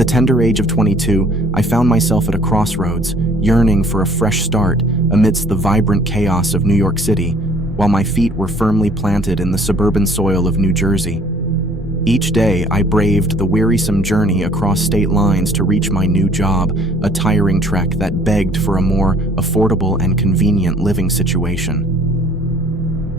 the tender age of 22, I found myself at a crossroads, yearning for a fresh start amidst the vibrant chaos of New York City, while my feet were firmly planted in the suburban soil of New Jersey. Each day, I braved the wearisome journey across state lines to reach my new job, a tiring trek that begged for a more affordable and convenient living situation.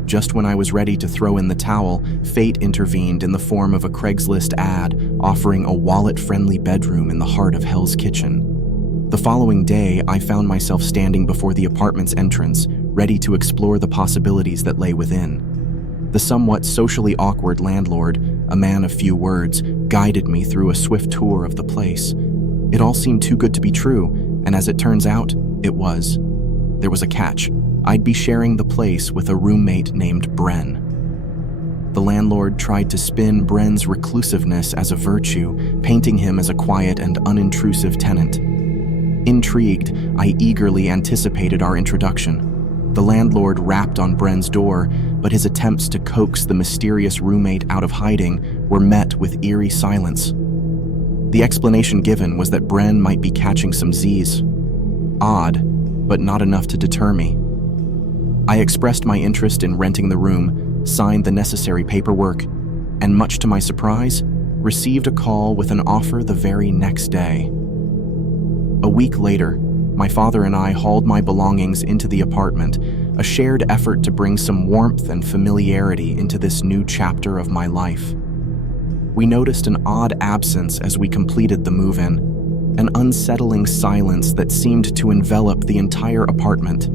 Just when I was ready to throw in the towel, fate intervened in the form of a Craigslist ad offering a wallet-friendly bedroom in the heart of Hell's Kitchen. The following day, I found myself standing before the apartment's entrance, ready to explore the possibilities that lay within. The somewhat socially awkward landlord, a man of few words, guided me through a swift tour of the place. It all seemed too good to be true, and as it turns out, it was. There was a catch. I'd be sharing the place with a roommate named Bren. The landlord tried to spin Bren's reclusiveness as a virtue, painting him as a quiet and unintrusive tenant. Intrigued, I eagerly anticipated our introduction. The landlord rapped on Bren's door, but his attempts to coax the mysterious roommate out of hiding were met with eerie silence. The explanation given was that Bren might be catching some Z's. Odd, but not enough to deter me. I expressed my interest in renting the room, signed the necessary paperwork, and much to my surprise, received a call with an offer the very next day. A week later, my father and I hauled my belongings into the apartment, a shared effort to bring some warmth and familiarity into this new chapter of my life. We noticed an odd absence as we completed the move-in, an unsettling silence that seemed to envelop the entire apartment.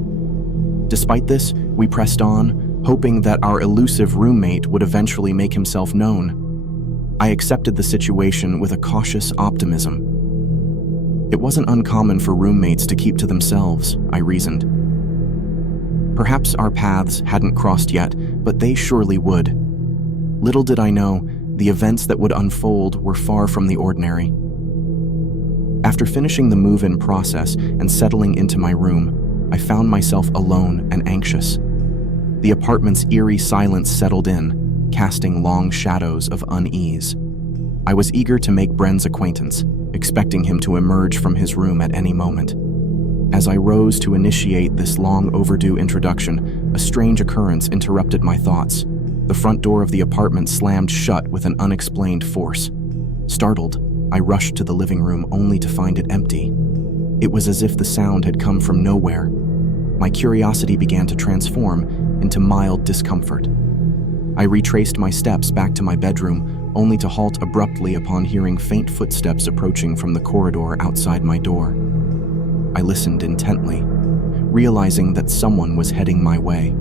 Despite this, we pressed on, hoping that our elusive roommate would eventually make himself known. I accepted the situation with a cautious optimism. It wasn't uncommon for roommates to keep to themselves, I reasoned. Perhaps our paths hadn't crossed yet, but they surely would. Little did I know, the events that would unfold were far from the ordinary. After finishing the move-in process and settling into my room, I found myself alone and anxious. The apartment's eerie silence settled in, casting long shadows of unease. I was eager to make Bren's acquaintance, expecting him to emerge from his room at any moment. As I rose to initiate this long overdue introduction, a strange occurrence interrupted my thoughts. The front door of the apartment slammed shut with an unexplained force. Startled, I rushed to the living room only to find it empty. It was as if the sound had come from nowhere. My curiosity began to transform into mild discomfort. I retraced my steps back to my bedroom, only to halt abruptly upon hearing faint footsteps approaching from the corridor outside my door. I listened intently, realizing that someone was heading my way.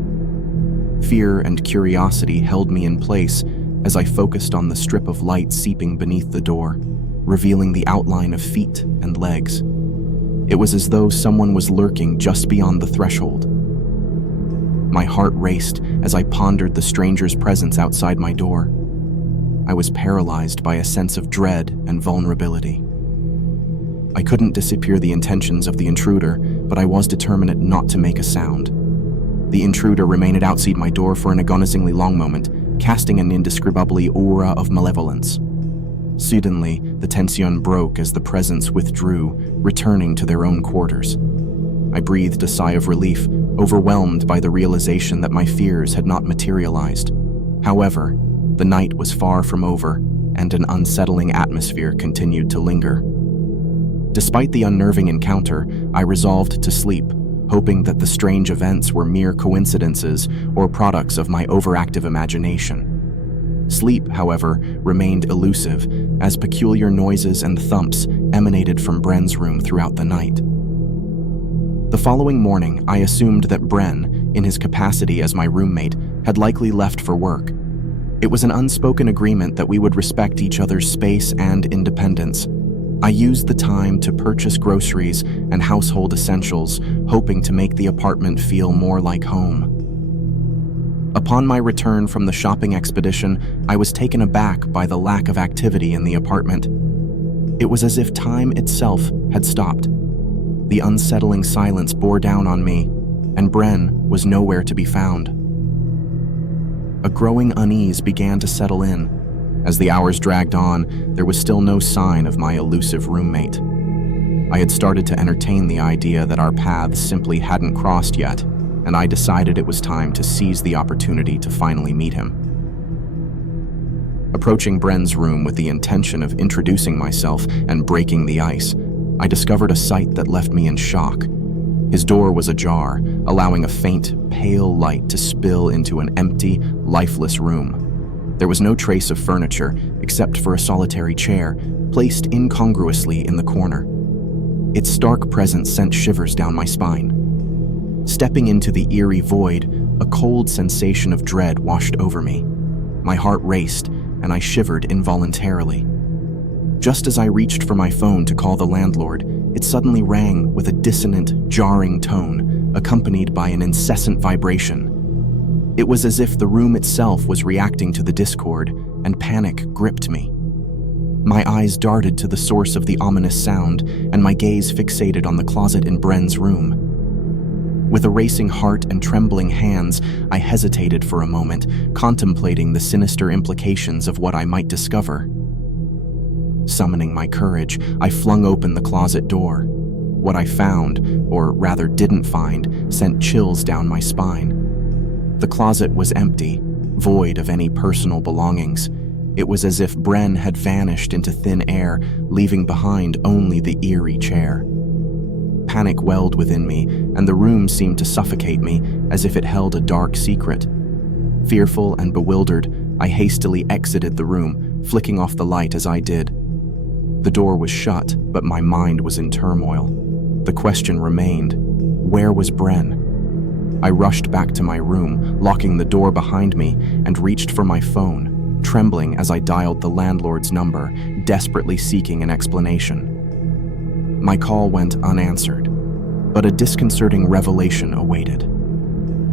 Fear and curiosity held me in place as I focused on the strip of light seeping beneath the door, revealing the outline of feet and legs. It was as though someone was lurking just beyond the threshold. My heart raced as I pondered the stranger's presence outside my door. I was paralyzed by a sense of dread and vulnerability. I couldn't disappear the intentions of the intruder, but I was determined not to make a sound. The intruder remained outside my door for an agonizingly long moment, casting an indescribable aura of malevolence. Suddenly, the tension broke as the presence withdrew, returning to their own quarters. I breathed a sigh of relief, overwhelmed by the realization that my fears had not materialized. However, the night was far from over, and an unsettling atmosphere continued to linger. Despite the unnerving encounter, I resolved to sleep, hoping that the strange events were mere coincidences or products of my overactive imagination. Sleep, however, remained elusive, as peculiar noises and thumps emanated from Bren's room throughout the night. The following morning, I assumed that Bren, in his capacity as my roommate, had likely left for work. It was an unspoken agreement that we would respect each other's space and independence. I used the time to purchase groceries and household essentials, hoping to make the apartment feel more like home. Upon my return from the shopping expedition, I was taken aback by the lack of activity in the apartment. It was as if time itself had stopped. The unsettling silence bore down on me, and Bren was nowhere to be found. A growing unease began to settle in. As the hours dragged on, there was still no sign of my elusive roommate. I had started to entertain the idea that our paths simply hadn't crossed yet, and I decided it was time to seize the opportunity to finally meet him. Approaching Bren's room with the intention of introducing myself and breaking the ice, I discovered a sight that left me in shock. His door was ajar, allowing a faint, pale light to spill into an empty, lifeless room. There was no trace of furniture, except for a solitary chair, placed incongruously in the corner. Its stark presence sent shivers down my spine. Stepping into the eerie void, a cold sensation of dread washed over me. My heart raced, and I shivered involuntarily. Just as I reached for my phone to call the landlord, it suddenly rang with a dissonant, jarring tone, accompanied by an incessant vibration. It was as if the room itself was reacting to the discord, and panic gripped me. My eyes darted to the source of the ominous sound, and my gaze fixated on the closet in Bren's room. With a racing heart and trembling hands, I hesitated for a moment, contemplating the sinister implications of what I might discover. Summoning my courage, I flung open the closet door. What I found, or rather didn't find, sent chills down my spine. The closet was empty, void of any personal belongings. It was as if Bren had vanished into thin air, leaving behind only the eerie chair. Panic welled within me, and the room seemed to suffocate me as if it held a dark secret. Fearful and bewildered, I hastily exited the room, flicking off the light as I did. The door was shut, but my mind was in turmoil. The question remained, where was Bren? I rushed back to my room, locking the door behind me, and reached for my phone, trembling as I dialed the landlord's number, desperately seeking an explanation. My call went unanswered, but a disconcerting revelation awaited.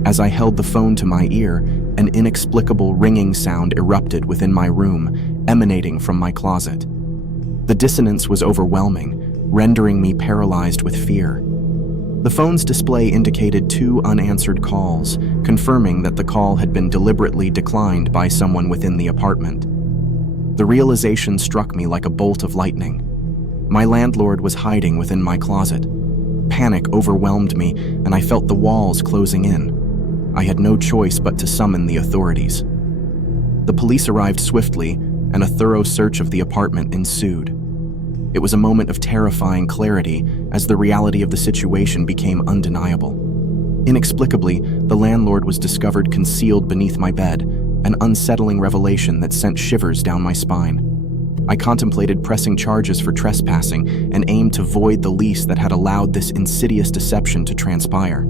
As I held the phone to my ear, an inexplicable ringing sound erupted within my room, emanating from my closet. The dissonance was overwhelming, rendering me paralyzed with fear. The phone's display indicated 2 unanswered calls, confirming that the call had been deliberately declined by someone within the apartment. The realization struck me like a bolt of lightning. My landlord was hiding within my closet. Panic overwhelmed me, and I felt the walls closing in. I had no choice but to summon the authorities. The police arrived swiftly, and a thorough search of the apartment ensued. It was a moment of terrifying clarity as the reality of the situation became undeniable. Inexplicably, the landlord was discovered concealed beneath my bed, an unsettling revelation that sent shivers down my spine. I contemplated pressing charges for trespassing and aimed to void the lease that had allowed this insidious deception to transpire.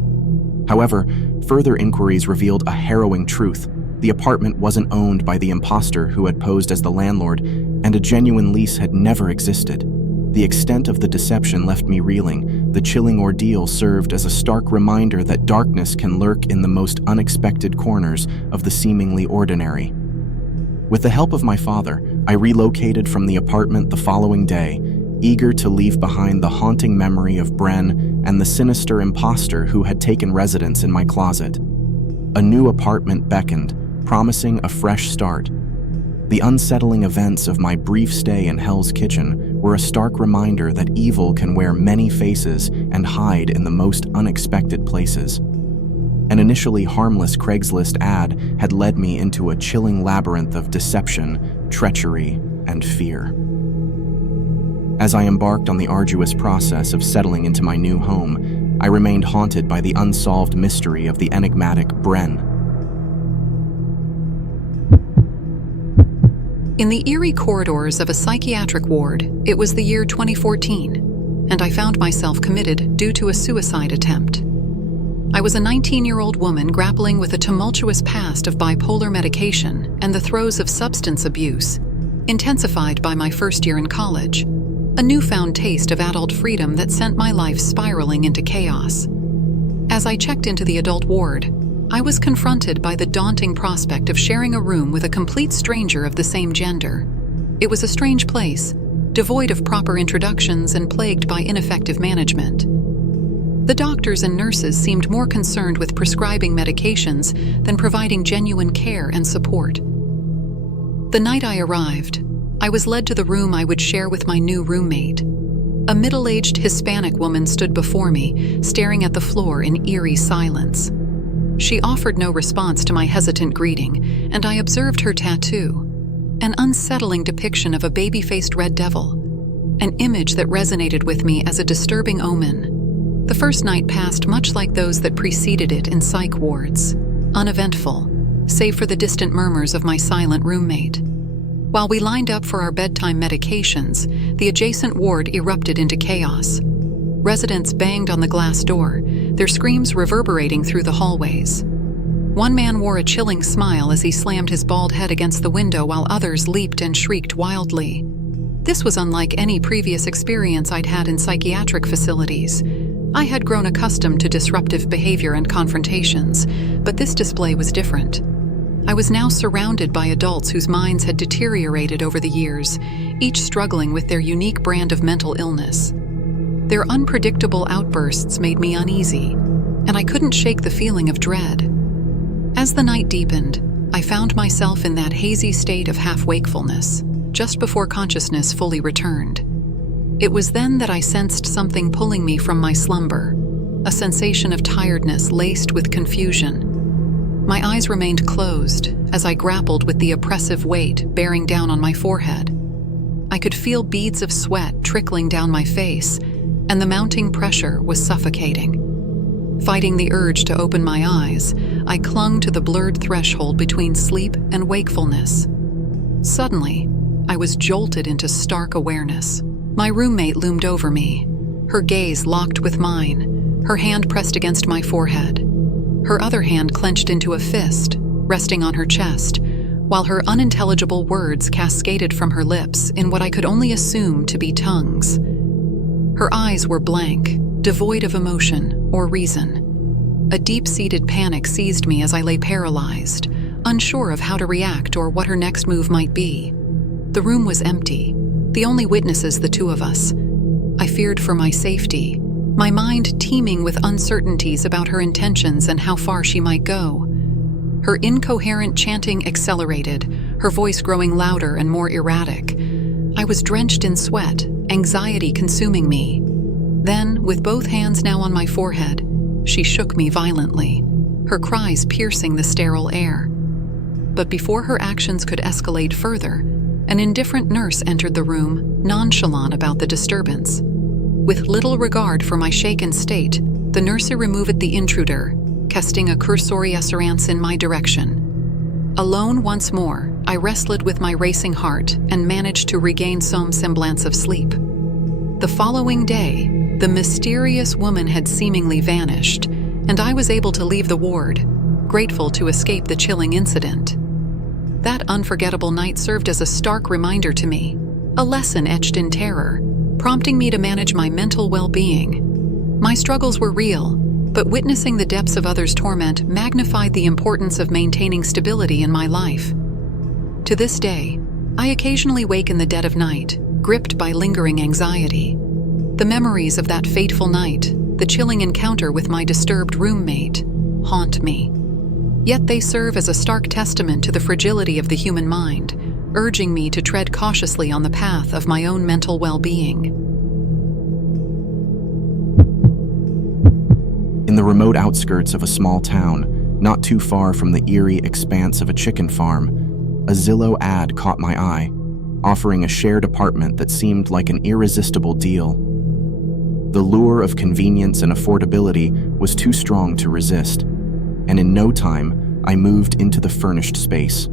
However, further inquiries revealed a harrowing truth. The apartment wasn't owned by the imposter who had posed as the landlord, and a genuine lease had never existed. The extent of the deception left me reeling. The chilling ordeal served as a stark reminder that darkness can lurk in the most unexpected corners of the seemingly ordinary. With the help of my father, I relocated from the apartment the following day, eager to leave behind the haunting memory of Bren and the sinister imposter who had taken residence in my closet. A new apartment beckoned, promising a fresh start. The unsettling events of my brief stay in Hell's Kitchen were a stark reminder that evil can wear many faces and hide in the most unexpected places. An initially harmless Craigslist ad had led me into a chilling labyrinth of deception, treachery, and fear. As I embarked on the arduous process of settling into my new home, I remained haunted by the unsolved mystery of the enigmatic Bren. In the eerie corridors of a psychiatric ward, it was the year 2014, and I found myself committed due to a suicide attempt. I was a 19-year-old woman grappling with a tumultuous past of bipolar medication and the throes of substance abuse, intensified by my first year in college, a newfound taste of adult freedom that sent my life spiraling into chaos. As I checked into the adult ward, I was confronted by the daunting prospect of sharing a room with a complete stranger of the same gender. It was a strange place, devoid of proper introductions and plagued by ineffective management. The doctors and nurses seemed more concerned with prescribing medications than providing genuine care and support. The night I arrived, I was led to the room I would share with my new roommate. A middle-aged Hispanic woman stood before me, staring at the floor in eerie silence. She offered no response to my hesitant greeting, and I observed her tattoo, an unsettling depiction of a baby-faced red devil, an image that resonated with me as a disturbing omen. The first night passed much like those that preceded it in psych wards, uneventful, save for the distant murmurs of my silent roommate. While we lined up for our bedtime medications, the adjacent ward erupted into chaos. Residents banged on the glass door, their screams reverberating through the hallways. One man wore a chilling smile as he slammed his bald head against the window while others leaped and shrieked wildly. This was unlike any previous experience I'd had in psychiatric facilities. I had grown accustomed to disruptive behavior and confrontations, but this display was different. I was now surrounded by adults whose minds had deteriorated over the years, each struggling with their unique brand of mental illness. Their unpredictable outbursts made me uneasy, and I couldn't shake the feeling of dread. As the night deepened, I found myself in that hazy state of half-wakefulness, just before consciousness fully returned. It was then that I sensed something pulling me from my slumber, a sensation of tiredness laced with confusion. My eyes remained closed as I grappled with the oppressive weight bearing down on my forehead. I could feel beads of sweat trickling down my face, and the mounting pressure was suffocating. Fighting the urge to open my eyes, I clung to the blurred threshold between sleep and wakefulness. Suddenly, I was jolted into stark awareness. My roommate loomed over me, her gaze locked with mine, her hand pressed against my forehead. Her other hand clenched into a fist, resting on her chest, while her unintelligible words cascaded from her lips in what I could only assume to be tongues. Her eyes were blank, devoid of emotion or reason. A deep-seated panic seized me as I lay paralyzed, unsure of how to react or what her next move might be. The room was empty, the only witnesses the two of us. I feared for my safety, my mind teeming with uncertainties about her intentions and how far she might go. Her incoherent chanting accelerated, her voice growing louder and more erratic. I was drenched in sweat, anxiety consuming me. Then, with both hands now on my forehead, she shook me violently, her cries piercing the sterile air. But before her actions could escalate further, an indifferent nurse entered the room, nonchalant about the disturbance. With little regard for my shaken state, the nurse removed the intruder, casting a cursory assurance in my direction. Alone once more, I wrestled with my racing heart and managed to regain some semblance of sleep. The following day, the mysterious woman had seemingly vanished, and I was able to leave the ward, grateful to escape the chilling incident. That unforgettable night served as a stark reminder to me, a lesson etched in terror, prompting me to manage my mental well-being. My struggles were real, but witnessing the depths of others' torment magnified the importance of maintaining stability in my life. To this day, I occasionally wake in the dead of night, gripped by lingering anxiety. The memories of that fateful night, the chilling encounter with my disturbed roommate, haunt me. Yet they serve as a stark testament to the fragility of the human mind, urging me to tread cautiously on the path of my own mental well-being. In the remote outskirts of a small town, not too far from the eerie expanse of a chicken farm, a Zillow ad caught my eye, offering a shared apartment that seemed like an irresistible deal. The lure of convenience and affordability was too strong to resist, and in no time, I moved into the furnished space.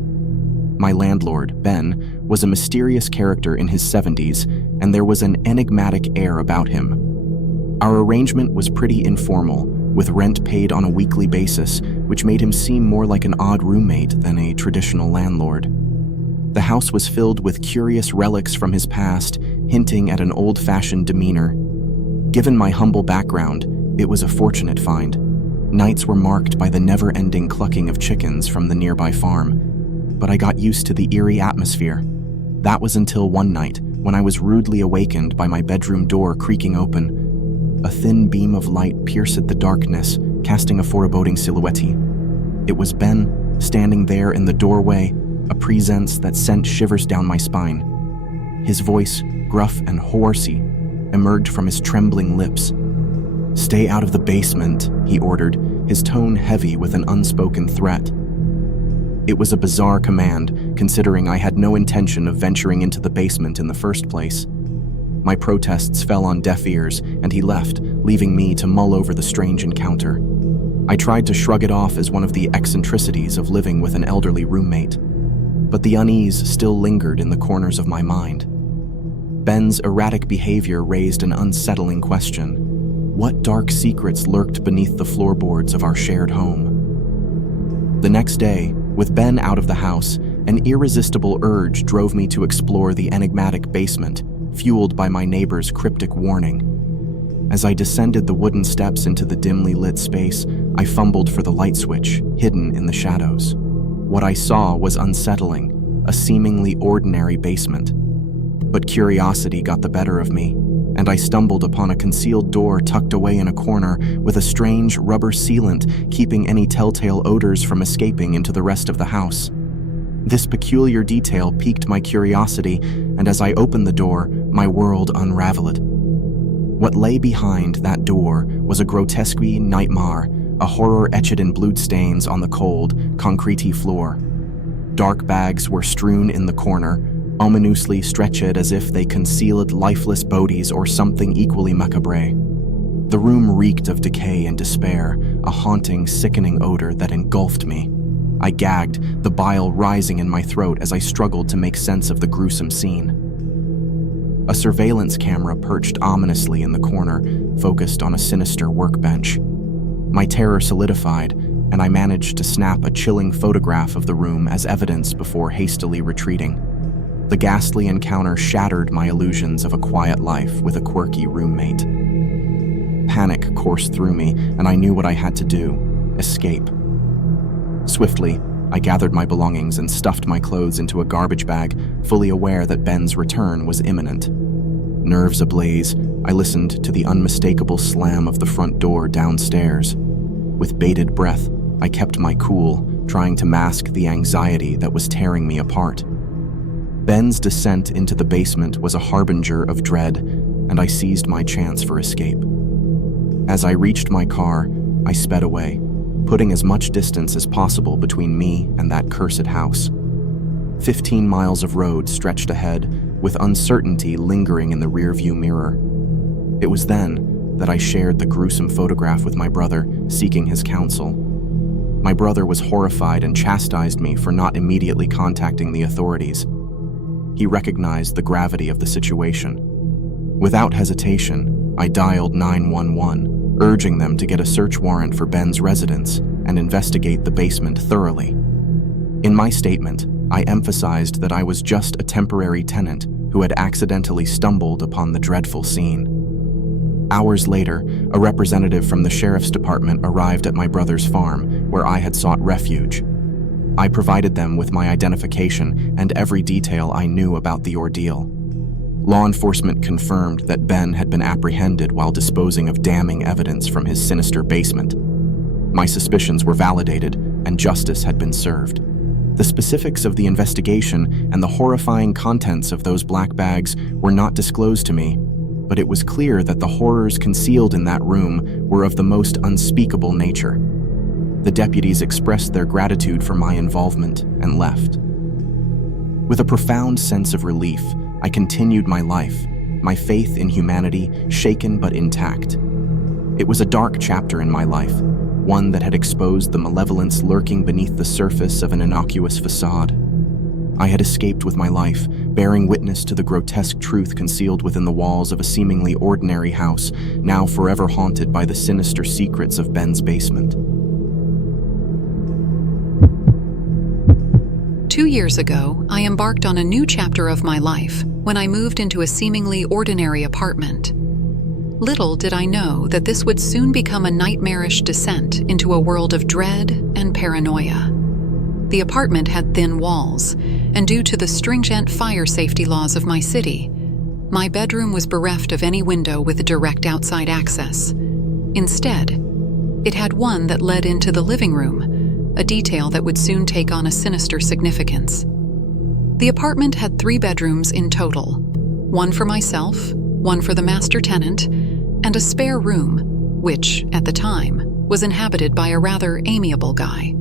My landlord, Ben, was a mysterious character in his 70s, and there was an enigmatic air about him. Our arrangement was pretty informal, with rent paid on a weekly basis, which made him seem more like an odd roommate than a traditional landlord. The house was filled with curious relics from his past, hinting at an old-fashioned demeanor. Given my humble background, it was a fortunate find. Nights were marked by the never-ending clucking of chickens from the nearby farm, but I got used to the eerie atmosphere. That was until one night, when I was rudely awakened by my bedroom door creaking open. A thin beam of light pierced the darkness, casting a foreboding silhouette. It was Ben, standing there in the doorway, a presence that sent shivers down my spine. His voice, gruff and hoarse, emerged from his trembling lips. "Stay out of the basement," he ordered, his tone heavy with an unspoken threat. It was a bizarre command, considering I had no intention of venturing into the basement in the first place. My protests fell on deaf ears, and he left, leaving me to mull over the strange encounter. I tried to shrug it off as one of the eccentricities of living with an elderly roommate, but the unease still lingered in the corners of my mind. Ben's erratic behavior raised an unsettling question. What dark secrets lurked beneath the floorboards of our shared home? The next day, with Ben out of the house, an irresistible urge drove me to explore the enigmatic basement, fueled by my neighbor's cryptic warning. As I descended the wooden steps into the dimly lit space, I fumbled for the light switch, hidden in the shadows. What I saw was unsettling, a seemingly ordinary basement. But curiosity got the better of me, and I stumbled upon a concealed door tucked away in a corner with a strange rubber sealant keeping any telltale odors from escaping into the rest of the house. This peculiar detail piqued my curiosity, and as I opened the door, my world unraveled. What lay behind that door was a grotesque nightmare, a horror etched in blood stains on the cold, concrete floor. Dark bags were strewn in the corner, ominously stretched as if they concealed lifeless bodies or something equally macabre. The room reeked of decay and despair, a haunting, sickening odor that engulfed me. I gagged, the bile rising in my throat as I struggled to make sense of the gruesome scene. A surveillance camera perched ominously in the corner, focused on a sinister workbench. My terror solidified, and I managed to snap a chilling photograph of the room as evidence before hastily retreating. The ghastly encounter shattered my illusions of a quiet life with a quirky roommate. Panic coursed through me, and I knew what I had to do: escape. Swiftly, I gathered my belongings and stuffed my clothes into a garbage bag, fully aware that Ben's return was imminent. Nerves ablaze, I listened to the unmistakable slam of the front door downstairs. With bated breath, I kept my cool, trying to mask the anxiety that was tearing me apart. Ben's descent into the basement was a harbinger of dread, and I seized my chance for escape. As I reached my car, I sped away, putting as much distance as possible between me and that cursed house. 15 miles of road stretched ahead, with uncertainty lingering in the rearview mirror. It was then that I shared the gruesome photograph with my brother, seeking his counsel. My brother was horrified and chastised me for not immediately contacting the authorities. He recognized the gravity of the situation. Without hesitation, I dialed 911, urging them to get a search warrant for Ben's residence and investigate the basement thoroughly. In my statement, I emphasized that I was just a temporary tenant who had accidentally stumbled upon the dreadful scene. Hours later, a representative from the sheriff's department arrived at my brother's farm, where I had sought refuge. I provided them with my identification and every detail I knew about the ordeal. Law enforcement confirmed that Ben had been apprehended while disposing of damning evidence from his sinister basement. My suspicions were validated, and justice had been served. The specifics of the investigation and the horrifying contents of those black bags were not disclosed to me, but it was clear that the horrors concealed in that room were of the most unspeakable nature. The deputies expressed their gratitude for my involvement and left. With a profound sense of relief, I continued my life, my faith in humanity shaken but intact. It was a dark chapter in my life, one that had exposed the malevolence lurking beneath the surface of an innocuous facade. I had escaped with my life, bearing witness to the grotesque truth concealed within the walls of a seemingly ordinary house, now forever haunted by the sinister secrets of Ben's basement. 2 years ago, I embarked on a new chapter of my life when I moved into a seemingly ordinary apartment. Little did I know that this would soon become a nightmarish descent into a world of dread and paranoia. The apartment had thin walls, and due to the stringent fire safety laws of my city, my bedroom was bereft of any window with direct outside access. Instead, it had one that led into the living room, a detail that would soon take on a sinister significance. The apartment had 3 bedrooms in total, one for myself, one for the master tenant, and a spare room, which, at the time, was inhabited by a rather amiable guy.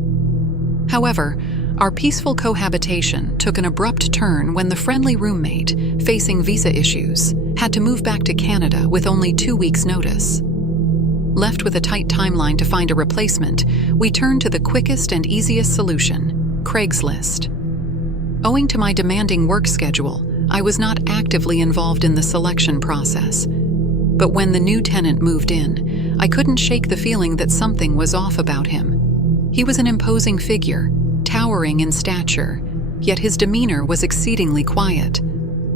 However, our peaceful cohabitation took an abrupt turn when the friendly roommate, facing visa issues, had to move back to Canada with only 2 weeks' notice. Left with a tight timeline to find a replacement, we turned to the quickest and easiest solution, Craigslist. Owing to my demanding work schedule, I was not actively involved in the selection process. But when the new tenant moved in, I couldn't shake the feeling that something was off about him. He was an imposing figure, towering in stature, yet his demeanor was exceedingly quiet.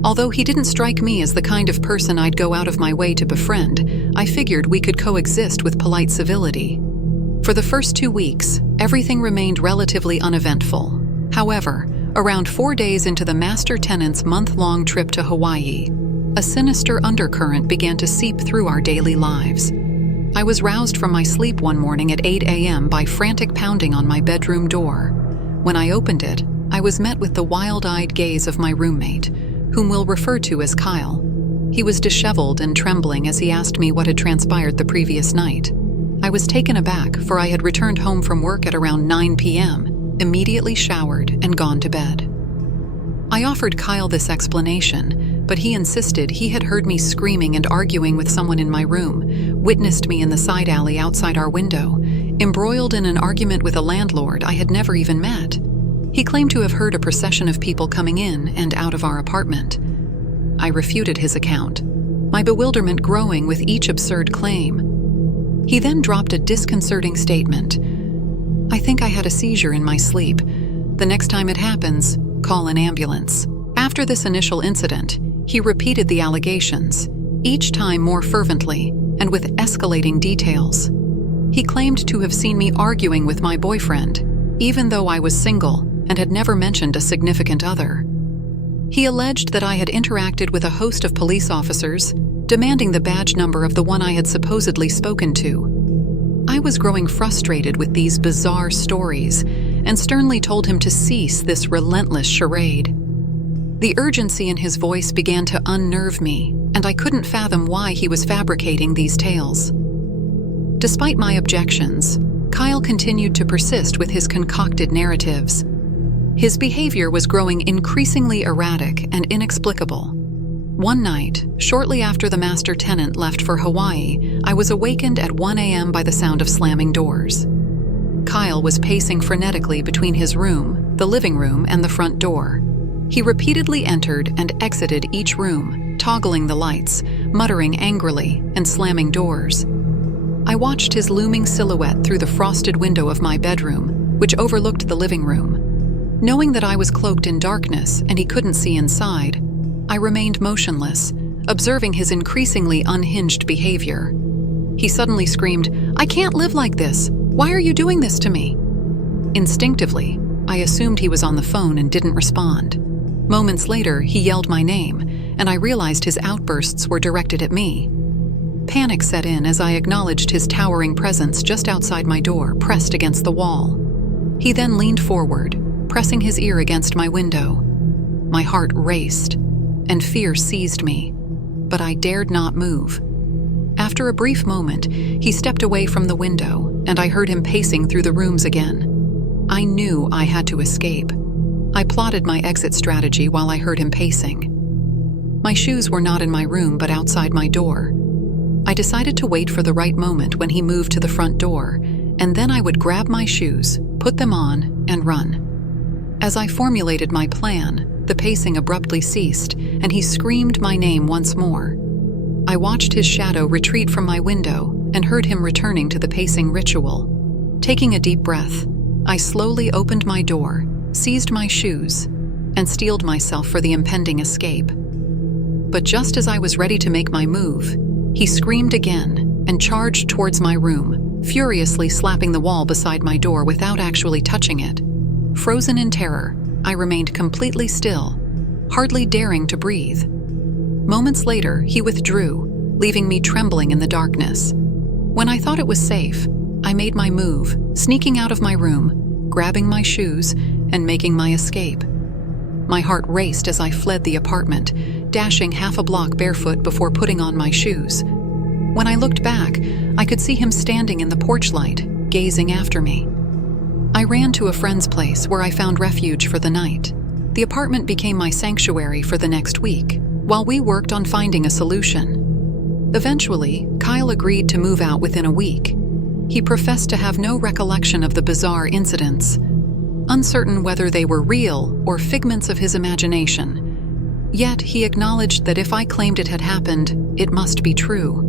Although he didn't strike me as the kind of person I'd go out of my way to befriend, I figured we could coexist with polite civility. For the first 2 weeks, everything remained relatively uneventful. However, around 4 days into the master tenant's month-long trip to Hawaii, a sinister undercurrent began to seep through our daily lives. I was roused from my sleep one morning at 8 a.m. by frantic pounding on my bedroom door. When I opened it, I was met with the wild-eyed gaze of my roommate, whom we'll refer to as Kyle. He was disheveled and trembling as he asked me what had transpired the previous night. I was taken aback, for I had returned home from work at around 9 p.m., immediately showered and gone to bed. I offered Kyle this explanation, but he insisted he had heard me screaming and arguing with someone in my room, witnessed me in the side alley outside our window, embroiled in an argument with a landlord I had never even met. He claimed to have heard a procession of people coming in and out of our apartment. I refuted his account, my bewilderment growing with each absurd claim. He then dropped a disconcerting statement. "I think I had a seizure in my sleep. The next time it happens, call an ambulance." After this initial incident, he repeated the allegations, each time more fervently and with escalating details. He claimed to have seen me arguing with my boyfriend, even though I was single and had never mentioned a significant other. He alleged that I had interacted with a host of police officers, demanding the badge number of the one I had supposedly spoken to. I was growing frustrated with these bizarre stories and sternly told him to cease this relentless charade. The urgency in his voice began to unnerve me, and I couldn't fathom why he was fabricating these tales. Despite my objections, Kyle continued to persist with his concocted narratives. His behavior was growing increasingly erratic and inexplicable. One night, shortly after the master tenant left for Hawaii, I was awakened at 1 a.m. by the sound of slamming doors. Kyle was pacing frenetically between his room, the living room, and the front door. He repeatedly entered and exited each room, toggling the lights, muttering angrily, and slamming doors. I watched his looming silhouette through the frosted window of my bedroom, which overlooked the living room. Knowing that I was cloaked in darkness and he couldn't see inside, I remained motionless, observing his increasingly unhinged behavior. He suddenly screamed, "I can't live like this! Why are you doing this to me?" Instinctively, I assumed he was on the phone and didn't respond. Moments later, he yelled my name, and I realized his outbursts were directed at me. Panic set in as I acknowledged his towering presence just outside my door, pressed against the wall. He then leaned forward, pressing his ear against my window. My heart raced, and fear seized me, but I dared not move. After a brief moment, he stepped away from the window, and I heard him pacing through the rooms again. I knew I had to escape. I plotted my exit strategy while I heard him pacing. My shoes were not in my room but outside my door. I decided to wait for the right moment when he moved to the front door, and then I would grab my shoes, put them on, and run. As I formulated my plan, the pacing abruptly ceased, and he screamed my name once more. I watched his shadow retreat from my window and heard him returning to the pacing ritual. Taking a deep breath, I slowly opened my door, seized my shoes, and steeled myself for the impending escape. But just as I was ready to make my move, he screamed again and charged towards my room, furiously slapping the wall beside my door without actually touching it. Frozen in terror, I remained completely still, hardly daring to breathe. Moments later, he withdrew, leaving me trembling in the darkness. When I thought it was safe, I made my move, sneaking out of my room, grabbing my shoes, and making my escape. My heart raced as I fled the apartment, dashing half a block barefoot before putting on my shoes. When I looked back, I could see him standing in the porch light, gazing after me. I ran to a friend's place where I found refuge for the night. The apartment became my sanctuary for the next week, while we worked on finding a solution. Eventually, Kyle agreed to move out within a week. He professed to have no recollection of the bizarre incidents, uncertain whether they were real or figments of his imagination. Yet he acknowledged that if I claimed it had happened, it must be true.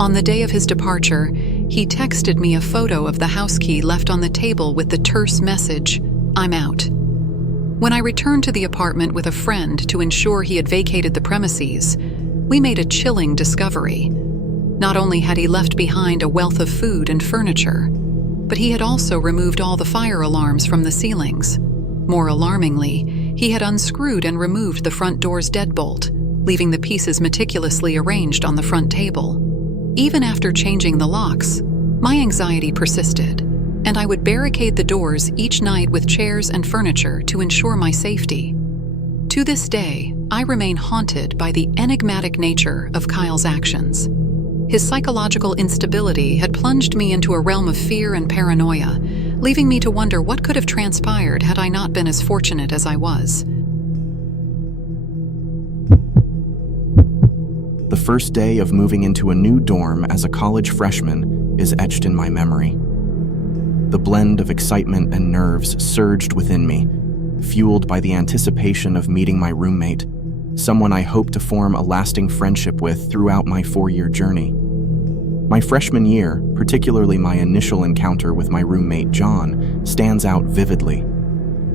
On the day of his departure, he texted me a photo of the house key left on the table with the terse message, "I'm out." When I returned to the apartment with a friend to ensure he had vacated the premises, we made a chilling discovery. Not only had he left behind a wealth of food and furniture, but he had also removed all the fire alarms from the ceilings. More alarmingly, he had unscrewed and removed the front door's deadbolt, leaving the pieces meticulously arranged on the front table. Even after changing the locks, my anxiety persisted, and I would barricade the doors each night with chairs and furniture to ensure my safety. To this day, I remain haunted by the enigmatic nature of Kyle's actions. His psychological instability had plunged me into a realm of fear and paranoia, leaving me to wonder what could have transpired had I not been as fortunate as I was. The first day of moving into a new dorm as a college freshman is etched in my memory. The blend of excitement and nerves surged within me, fueled by the anticipation of meeting my roommate, someone I hoped to form a lasting friendship with throughout my 4-year journey. My freshman year, particularly my initial encounter with my roommate John, stands out vividly.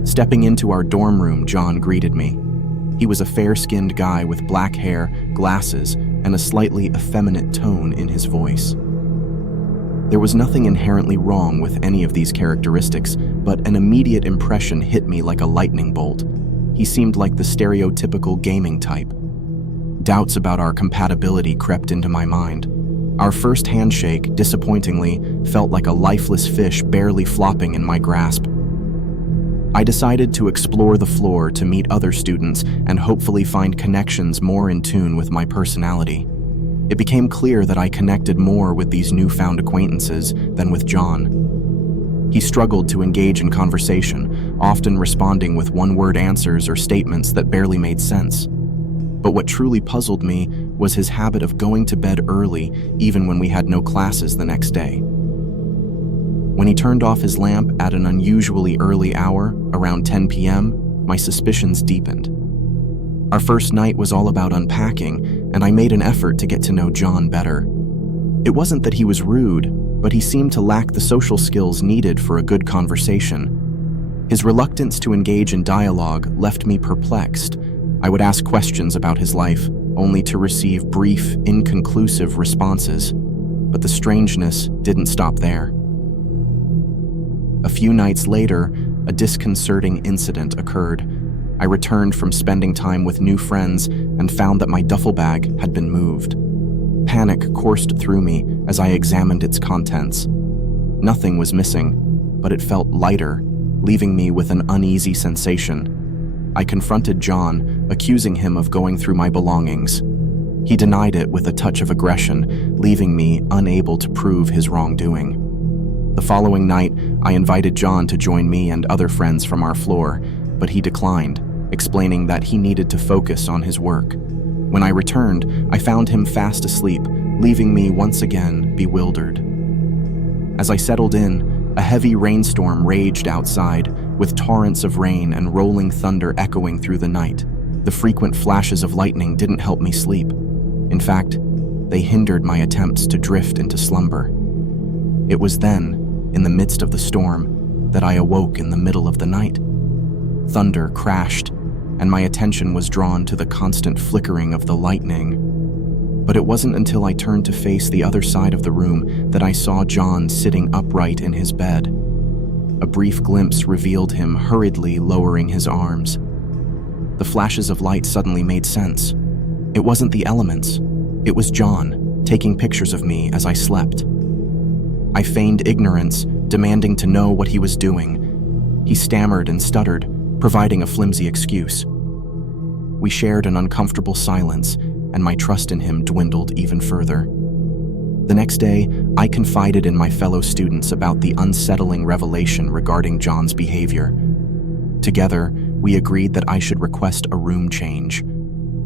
Stepping into our dorm room, John greeted me. He was a fair-skinned guy with black hair, glasses, and a slightly effeminate tone in his voice. There was nothing inherently wrong with any of these characteristics, but an immediate impression hit me like a lightning bolt. He seemed like the stereotypical gaming type. Doubts about our compatibility crept into my mind. Our first handshake, disappointingly, felt like a lifeless fish barely flopping in my grasp. I decided to explore the floor to meet other students and hopefully find connections more in tune with my personality. It became clear that I connected more with these newfound acquaintances than with John. He struggled to engage in conversation, often responding with one-word answers or statements that barely made sense. But what truly puzzled me was his habit of going to bed early, even when we had no classes the next day. When he turned off his lamp at an unusually early hour, around 10 p.m., my suspicions deepened. Our first night was all about unpacking, and I made an effort to get to know John better. It wasn't that he was rude, but he seemed to lack the social skills needed for a good conversation. His reluctance to engage in dialogue left me perplexed. I would ask questions about his life, only to receive brief, inconclusive responses. But the strangeness didn't stop there. A few nights later, a disconcerting incident occurred. I returned from spending time with new friends and found that my duffel bag had been moved. Panic coursed through me as I examined its contents. Nothing was missing, but it felt lighter, leaving me with an uneasy sensation. I confronted John, accusing him of going through my belongings. He denied it with a touch of aggression, leaving me unable to prove his wrongdoing. The following night, I invited John to join me and other friends from our floor, but he declined, explaining that he needed to focus on his work. When I returned, I found him fast asleep, leaving me once again bewildered. As I settled in, a heavy rainstorm raged outside, with torrents of rain and rolling thunder echoing through the night. The frequent flashes of lightning didn't help me sleep. In fact, they hindered my attempts to drift into slumber. It was then, in the midst of the storm, that I awoke in the middle of the night. Thunder crashed, and my attention was drawn to the constant flickering of the lightning. But it wasn't until I turned to face the other side of the room that I saw John sitting upright in his bed. A brief glimpse revealed him hurriedly lowering his arms. The flashes of light suddenly made sense. It wasn't the elements. It was John, taking pictures of me as I slept. I feigned ignorance, demanding to know what he was doing. He stammered and stuttered, providing a flimsy excuse. We shared an uncomfortable silence, and my trust in him dwindled even further. The next day, I confided in my fellow students about the unsettling revelation regarding John's behavior. Together, we agreed that I should request a room change.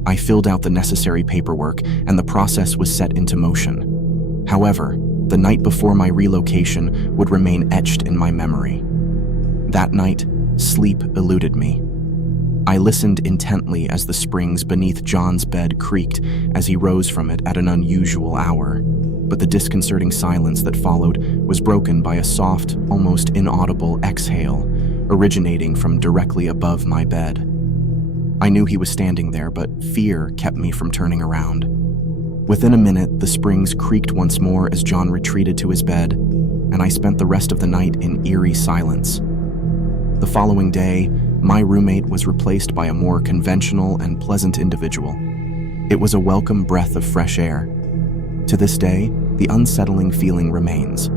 I filled out the necessary paperwork, and the process was set into motion. However, the night before my relocation would remain etched in my memory. That night, sleep eluded me. I listened intently as the springs beneath John's bed creaked as he rose from it at an unusual hour, but the disconcerting silence that followed was broken by a soft, almost inaudible exhale originating from directly above my bed. I knew he was standing there, but fear kept me from turning around. Within a minute, the springs creaked once more as John retreated to his bed, and I spent the rest of the night in eerie silence. The following day, my roommate was replaced by a more conventional and pleasant individual. It was a welcome breath of fresh air. To this day, the unsettling feeling remains.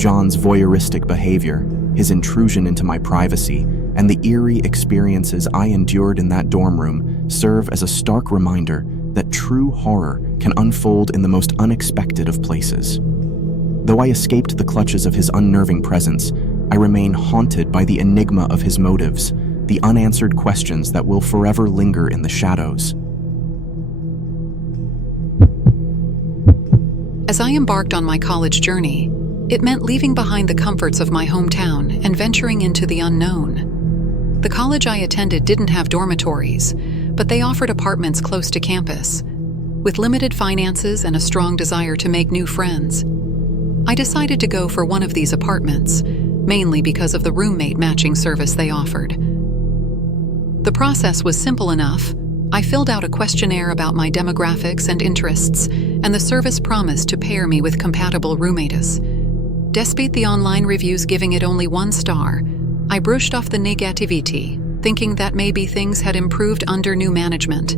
John's voyeuristic behavior, his intrusion into my privacy, and the eerie experiences I endured in that dorm room serve as a stark reminder that true horror can unfold in the most unexpected of places. Though I escaped the clutches of his unnerving presence, I remain haunted by the enigma of his motives, the unanswered questions that will forever linger in the shadows. As I embarked on my college journey, it meant leaving behind the comforts of my hometown and venturing into the unknown. The college I attended didn't have dormitories, but they offered apartments close to campus. With limited finances and a strong desire to make new friends, I decided to go for one of these apartments, mainly because of the roommate matching service they offered. The process was simple enough. I filled out a questionnaire about my demographics and interests, and the service promised to pair me with compatible roommates. Despite the online reviews giving it only 1 star, I brushed off the negativity, thinking that maybe things had improved under new management.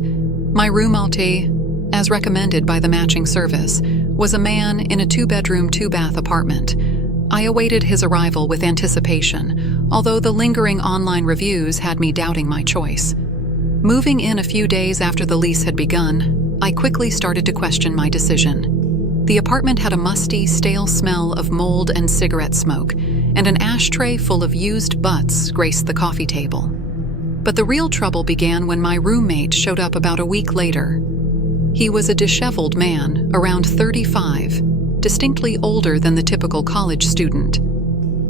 My roommate, as recommended by the matching service, was a man in a 2-bedroom, 2-bath apartment. I awaited his arrival with anticipation, although the lingering online reviews had me doubting my choice. Moving in a few days after the lease had begun, I quickly started to question my decision. The apartment had a musty, stale smell of mold and cigarette smoke, and an ashtray full of used butts graced the coffee table. But the real trouble began when my roommate showed up about a week later. He was a disheveled man, around 35, distinctly older than the typical college student.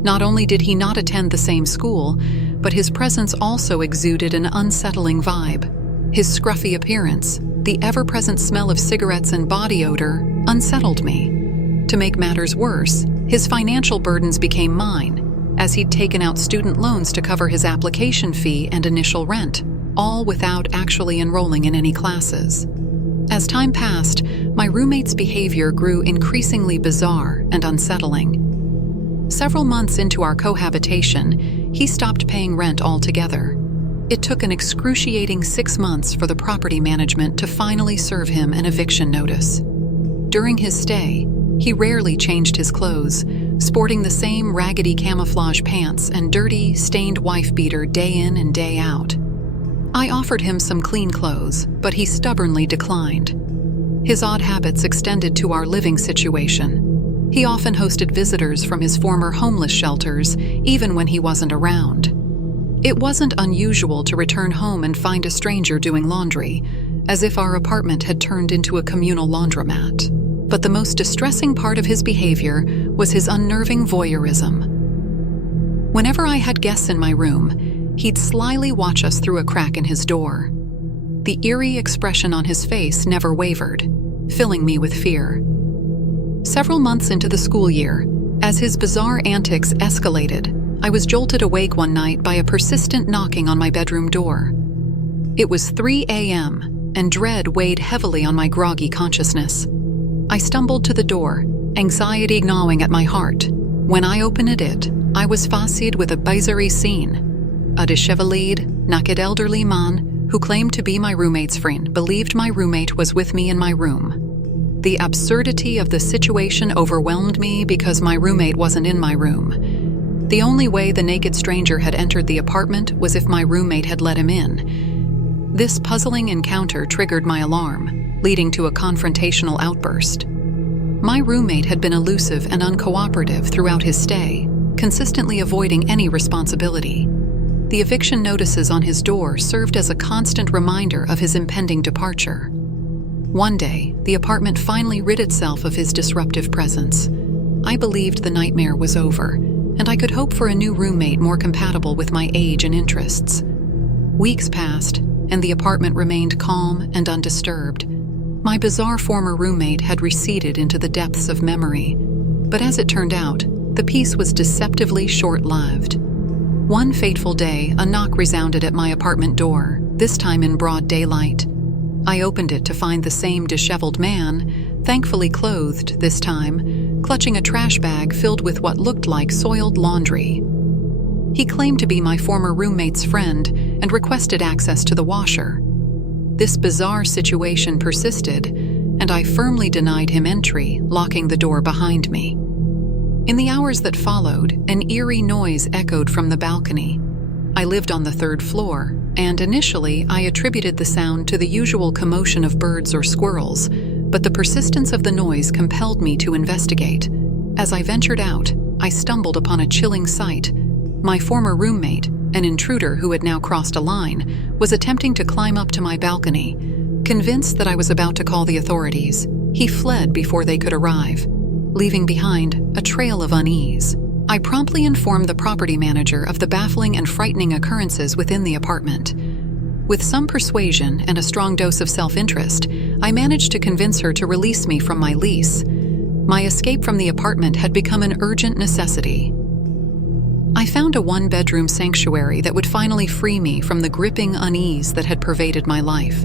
Not only did he not attend the same school, but his presence also exuded an unsettling vibe. His scruffy appearance, the ever-present smell of cigarettes and body odor, unsettled me. To make matters worse, his financial burdens became mine, as he'd taken out student loans to cover his application fee and initial rent, all without actually enrolling in any classes. As time passed, my roommate's behavior grew increasingly bizarre and unsettling. Several months into our cohabitation, he stopped paying rent altogether. It took an excruciating 6 months for the property management to finally serve him an eviction notice. During his stay, he rarely changed his clothes, sporting the same raggedy camouflage pants and dirty, stained wife beater day in and day out. I offered him some clean clothes, but he stubbornly declined. His odd habits extended to our living situation. He often hosted visitors from his former homeless shelters, even when he wasn't around. It wasn't unusual to return home and find a stranger doing laundry, as if our apartment had turned into a communal laundromat. But the most distressing part of his behavior was his unnerving voyeurism. Whenever I had guests in my room, he'd slyly watch us through a crack in his door. The eerie expression on his face never wavered, filling me with fear. Several months into the school year, as his bizarre antics escalated, I was jolted awake one night by a persistent knocking on my bedroom door. It was 3 a.m., and dread weighed heavily on my groggy consciousness. I stumbled to the door, anxiety gnawing at my heart. When I opened it, I was faced with a bizarre scene. A disheveled, naked elderly man who claimed to be my roommate's friend believed my roommate was with me in my room. The absurdity of the situation overwhelmed me because my roommate wasn't in my room. The only way the naked stranger had entered the apartment was if my roommate had let him in. This puzzling encounter triggered my alarm, leading to a confrontational outburst. My roommate had been elusive and uncooperative throughout his stay, consistently avoiding any responsibility. The eviction notices on his door served as a constant reminder of his impending departure. One day, the apartment finally rid itself of his disruptive presence. I believed the nightmare was over, and I could hope for a new roommate more compatible with my age and interests. Weeks passed, and the apartment remained calm and undisturbed. My bizarre former roommate had receded into the depths of memory, but as it turned out, the peace was deceptively short-lived. One fateful day, a knock resounded at my apartment door, this time in broad daylight. I opened it to find the same disheveled man, thankfully clothed this time, clutching a trash bag filled with what looked like soiled laundry. He claimed to be my former roommate's friend and requested access to the washer. This bizarre situation persisted, and I firmly denied him entry, locking the door behind me. In the hours that followed, an eerie noise echoed from the balcony. I lived on the third floor, and initially I attributed the sound to the usual commotion of birds or squirrels, but the persistence of the noise compelled me to investigate. As I ventured out, I stumbled upon a chilling sight. My former roommate, an intruder who had now crossed a line, was attempting to climb up to my balcony. Convinced that I was about to call the authorities, he fled before they could arrive, leaving behind a trail of unease. I promptly informed the property manager of the baffling and frightening occurrences within the apartment. With some persuasion and a strong dose of self-interest, I managed to convince her to release me from my lease. My escape from the apartment had become an urgent necessity. I found a one-bedroom sanctuary that would finally free me from the gripping unease that had pervaded my life.